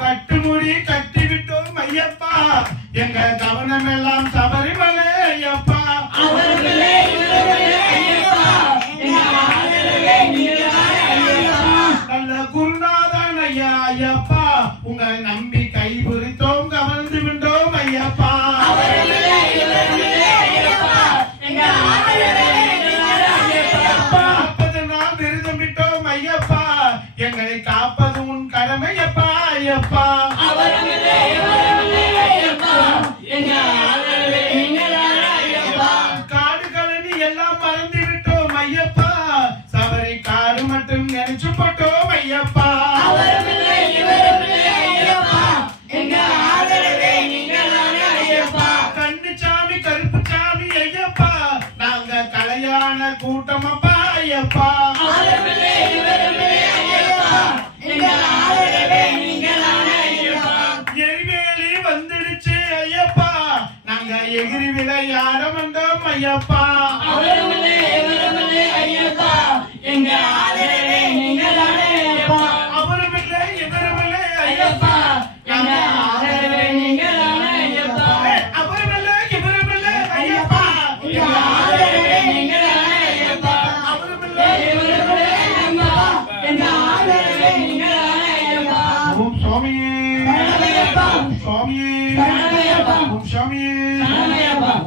கட்டுமுடி கட்டிவிட்டோம் ஐயப்பா, எங்க கவனம் எல்லாம் சபரிமலை ஐயப்பா. நல்ல குருநாதன் ஐயா ஐயப்பா, உங்க நம்பி கை புரித்தோம் கவர்ந்து விட்டோம் ஐயப்பா. எங்களை காப்பது உன் கடமையப்பா ஐயப்பா. காடு கலனி எல்லாம் மறந்து விட்டோம் ஐயப்பா, சபரி காடு மட்டும் நினைச்சு போட்டோம் ஐயப்பா. கண்ணுச்சாமி கருப்பு சாமி ஐயப்பா, நாங்க கலையான கூட்டமப்பா ஐயப்பா. எரிவேலி வந்துடுச்சு ஐயப்பா, நாங்க எகிரி விளையாட வந்தோம் ஐயப்பா. அவருமில்லை இவருமில்லை ஐயப்பா,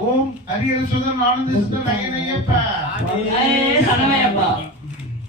ஓம் ஹரிஹர சுதன் ஆனந்த சுதன் ஐயப்பா.